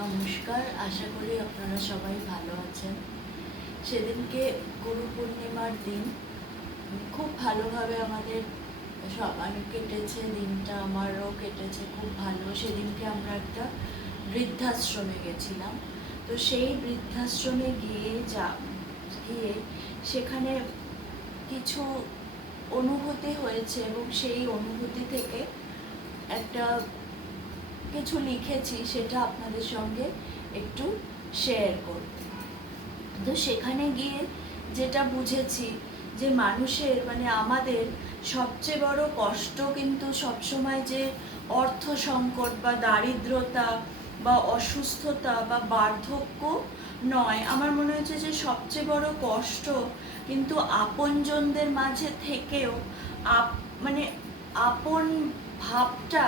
নমস্কার, আশা করি আপনারা সবাই ভালো আছেন। সেদিনকে গুরু পূর্ণিমার দিন খুব ভালোভাবে আমাদের কেটেছে, দিনটা আমারও কেটেছে খুব ভালো। সেদিনকে আমরা একটা বৃদ্ধাশ্রমে গেছিলাম। তো সেই বৃদ্ধাশ্রমে গিয়ে সেখানে কিছু অনুভূতি হয়েছে এবং সেই অনুভূতি থেকে একটা কিছু লিখেছি, সেটা আপনাদের সঙ্গে একটু শেয়ার করব। তো সেখানে গিয়ে যেটা বুঝেছি যে মানুষের আমাদের সবচেয়ে বড় কষ্ট কিন্তু সবসময় যে অর্থ সংকট বা দারিদ্রতা বা অসুস্থতা বা বার্ধক্য নয়। আমার মনে হচ্ছে যে সবচেয়ে বড় কষ্ট কিন্তু আপনজনদের মাঝে থেকেও আপন ভাবটা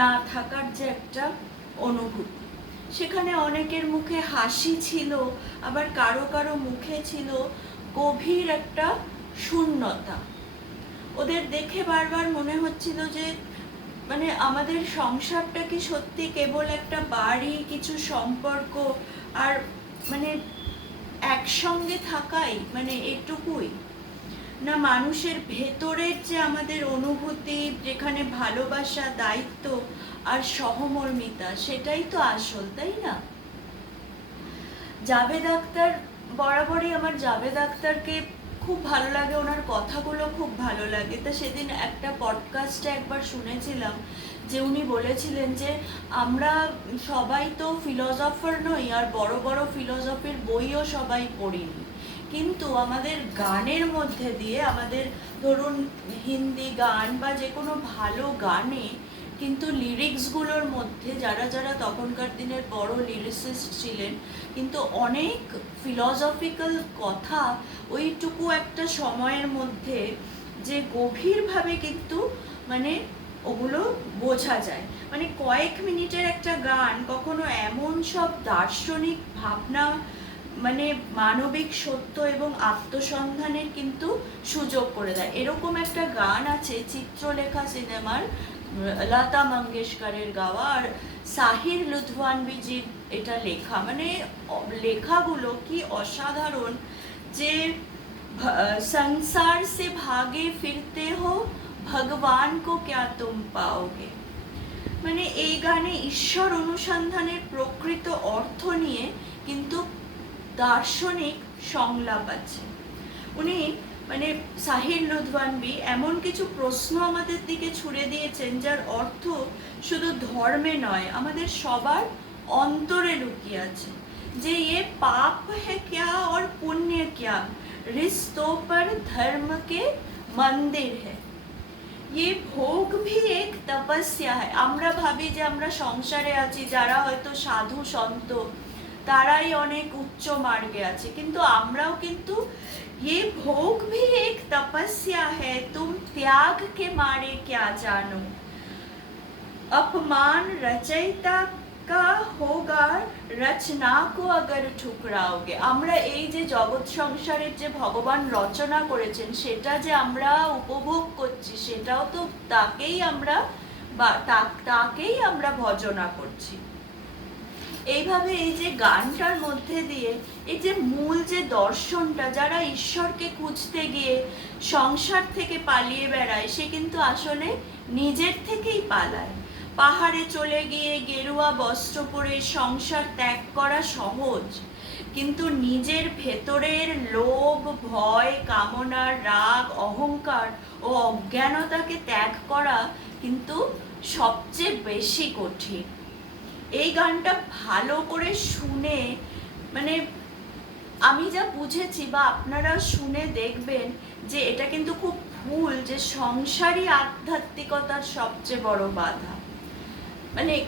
না থাকার যে একটা অনুভূতি। সেখানে অনেকের মুখে হাসি ছিল, আবার কারো কারো মুখে ছিল গভীর একটা শূন্যতা। ওদের দেখে বারবার মনে হচ্ছিল যে আমাদের সংসারটা কি সত্যি কেবল একটা বাড়ি, কিছু সম্পর্ক আর একসঙ্গে থাকাই, এটুকুই না, মানুষের ভেতরের যে আমাদের অনুভূতি, যেখানে ভালোবাসা, দায়িত্ব আর সহমর্মিতা, সেটাই তো আসল, তাই না? জাভেদ আখতার, বরাবরই আমার জাভেদ আখতারকে খুব ভালো লাগে, ওনার কথাগুলো খুব ভালো লাগে। তা সেদিন একটা পডকাস্টে একবার শুনেছিলাম যে উনি বলেছিলেন যে আমরা সবাই তো ফিলসফার নই, আর বড় বড় ফিলসফির বইও সবাই পড়িনি, কিন্তু আমাদের গানের মধ্যে দিয়ে, আমাদের ধরুন হিন্দি গান বা যে কোনো ভালো গানে কিন্তু লিরিক্সগুলোর মধ্যে যারা যারা তখনকার দিনের বড় লিরিসিস্ট ছিলেন, কিন্তু অনেক ফিলসফিক্যাল কথা ওইটুকু একটা সময়ের মধ্যে যে গভীরভাবে কিন্তু ওগুলো বোঝা যায়। কয়েক মিনিটের একটা গান কখনো এমন সব দার্শনিক ভাবনা, মানবিক সত্য এবং আত্মসন্ধানের কিন্তু সুযোগ করে দেয়। এরকম একটা গান আছে চিত্রলেখা সিনেমার, লতা মঙ্গেশকরের গাওয়া, আর সাহির লুধিয়ানভিজির এটা লেখা। লেখাগুলো কি অসাধারণ, যে সংসার সে ভাগে ফিরতে হো, ভগবান কো ক্যা তুম পাওগে। এই গানে ঈশ্বর অনুসন্ধানের প্রকৃত অর্থ নিয়ে কিন্তু দার্শনিক সংলাপ আছে। উনি সাহির লুধিয়ানভি এমন কিছু প্রশ্ন আমাদের দিকে ছুড়ে দিয়েছেন যার অর্থ শুধু ধর্মে নয়, আমাদের সবার অন্তরে লুকিয়ে আছে। যে ये पाप है क्या और पुण्य क्या, रिश्तों पर धर्म के मंदिर है, ये भोग भी एक तपस्या है। আমরা ভাবি যে আমরা সংসারে আছি, যারা হয়তো সাধু সন্ত তারাই অনেক উচ্চ মার্গে আছে, কিন্তু আমরাও কিন্তু ये भोग भी एक तपस्या है, तुम त्याग के मारे क्या जानो, अपमान रचयिता का होगा, रचना को अगर ठुकराओगे। আমরা এই যে জগৎ সংসারের যে ভগবান রচনা করেছেন, সেটা যে আমরা উপভোগ করছি, সেটাও তো তাকেই আমরা ভজনা করছি। এইভাবে এই যে গানটার মধ্যে দিয়ে এই যে মূল যে দর্শনটা, যারা ঈশ্বরকে খুঁজতে গিয়ে সংসার থেকে পালিয়ে বেড়ায়, সে কিন্তু আসলে নিজের থেকেই পালায়। পাহাড়ে চলে গিয়ে গেরুয়া বস্ত্র পরে সংসার ত্যাগ করা সহজ, কিন্তু নিজের ভেতরের লোভ, ভয়, কামনা, রাগ, অহংকার ও অজ্ঞানতাকে ত্যাগ করা কিন্তু সবচেয়ে বেশি কঠিন। এই গানটা ভালো করে শুনে আমি যা বুঝেছি, বা আপনারা শুনে দেখবেন যে এটা কিন্তু খুব ভুল, যে সংসারী আধ্যাত্মিকতার সবচেয়ে বড় বাধা।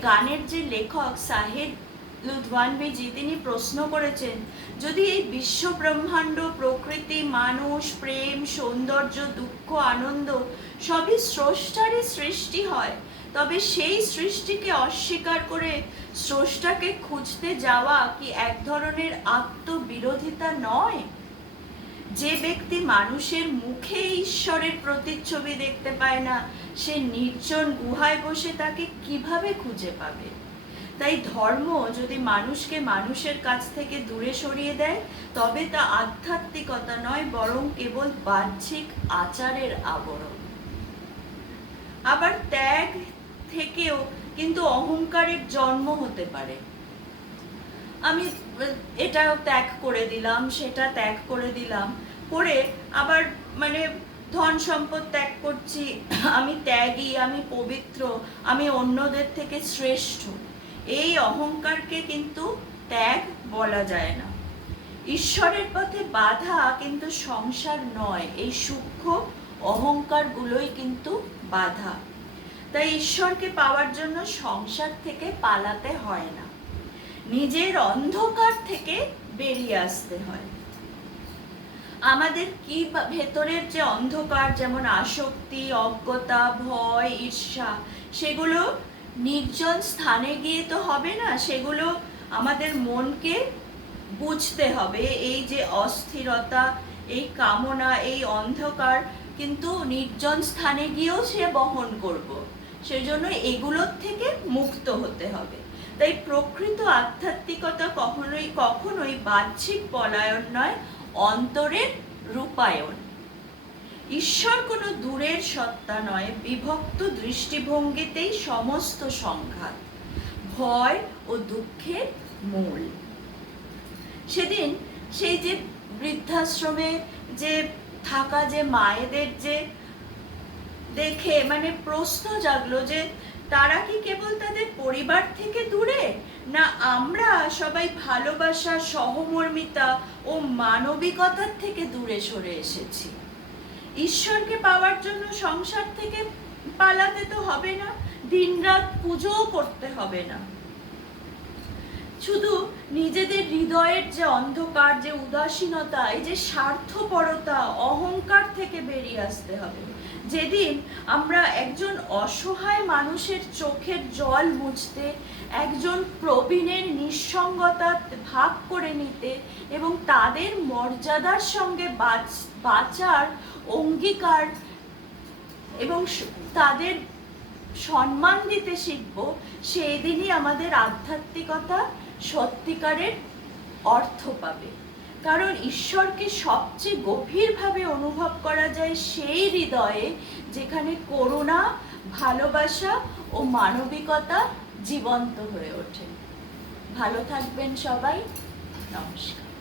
গানের যে লেখক সাহির লুধিয়ানভিজি, তিনি প্রশ্ন করেছেন, যদি এই বিশ্ব ব্রহ্মাণ্ড, প্রকৃতি, মানুষ, প্রেম, সৌন্দর্য, দুঃখ, আনন্দ সবই স্রষ্টারই সৃষ্টি হয়, তবে সেই সৃষ্টিকে অস্বীকার করে স্রষ্টাকে খুঁজতে যাওয়া কি এক ধরনের আত্মবিরোধিতা নয়? যে ব্যক্তি মানুষের মুখে ঈশ্বরের প্রতিচ্ছবি দেখতে পায় না, সে নির্জন গুহায় বসে তাকে কিভাবে খুঁজে পাবে? তাই ধর্ম যদি মানুষকে মানুষের কাছ থেকে দূরে সরিয়ে দেয়, তবে তা আধ্যাত্মিকতা নয়, বরং কেবল বাহ্যিক আচারের আবরণ। আবার ত্যাগ থেকেও কিন্তু অহংকারের জন্ম হতে পারে। আমি এটা ত্যাগ করে দিলাম, সেটা ত্যাগ করে দিলাম, করে আবার মানে ধন সম্পদ ত্যাগ করছি, আমি ত্যাগী, আমি পবিত্র, আমি অন্যদের থেকে শ্রেষ্ঠ। এই অহংকারকে কিন্তু ত্যাগ বলা যায় না। ঈশ্বরের পথে বাধা কিন্তু সংসার নয়, এই সূক্ষ্ম অহংকারগুলোই কিন্তু বাধা। তাই ঈশ্বরকে পাওয়ার জন্য সংসার থেকে পালাতে হয় না, নিজের অন্ধকার থেকে বেরিয়ে আসতে হয়। আমাদের কি ভেতরের যে অন্ধকার, যেমন আসক্তি, অজ্ঞতা, ভয়, ঈর্ষা, সেগুলো নির্জন স্থানে গিয়ে তো হবে না, সেগুলো আমাদের মনকে বুঝতে হবে। এই যে অস্থিরতা, এই কামনা, এই অন্ধকার কিন্তু নির্জন স্থানে গিয়েও সে বহন করব, সেজন্য এগুলোর থেকে মুক্ত হতে হবে। তাই প্রকৃত আধ্যাত্মিকতা কখনোই বাহ্যিক পলায়ন নয়, অন্তরের রূপায়ণ। ঈশ্বর কোনো দূরের সত্তা নয়, বিভক্ত দৃষ্টিভঙ্গিতেই সমস্ত সংঘাত, ভয় ও দুঃখের মূল। সেদিন সেই যে বৃদ্ধাশ্রমে যে থাকা যে মায়েদের যে দেখে মানে প্রশ্ন জাগলো যে তারা কি কেবল তাদের পরিবার থেকে দূরে, না আমরা সবাই ভালোবাসা, সহমর্মিতা ও মানবিকতার থেকে দূরে সরে এসেছি। ঈশ্বরকে পাওয়ার জন্য সংসার থেকে পালাতে তো হবে না, দিনরাত পুজোও করতে হবে না। শুধু নিজেদের হৃদয়ের যে অন্ধকার, যে উদাসীনতা, এই যে স্বার্থপরতা, অহংকার থেকে বেরিয়ে আসতে হবে। যেদিন আমরা একজন অসহায় মানুষের চোখের জল মুছতে, একজন প্রবীণের নিঃসঙ্গতা ভাগ করে নিতে এবং তাদের মর্যাদার সঙ্গে বাঁচার অঙ্গীকার এবং তাদের সম্মান দিতে শিখব, সেই দিনই আমাদের আধ্যাত্মিকতা সত্যিকারের অর্থ পাবে। কারণ ঈশ্বরকে সবচেয়ে গভীরভাবে অনুভব করা যায় সেই হৃদয়ে যেখানে করুণা, ভালোবাসা ও মানবিকতা জীবন্ত হয়ে ওঠে। ভালো থাকবেন সবাই। নমস্কার।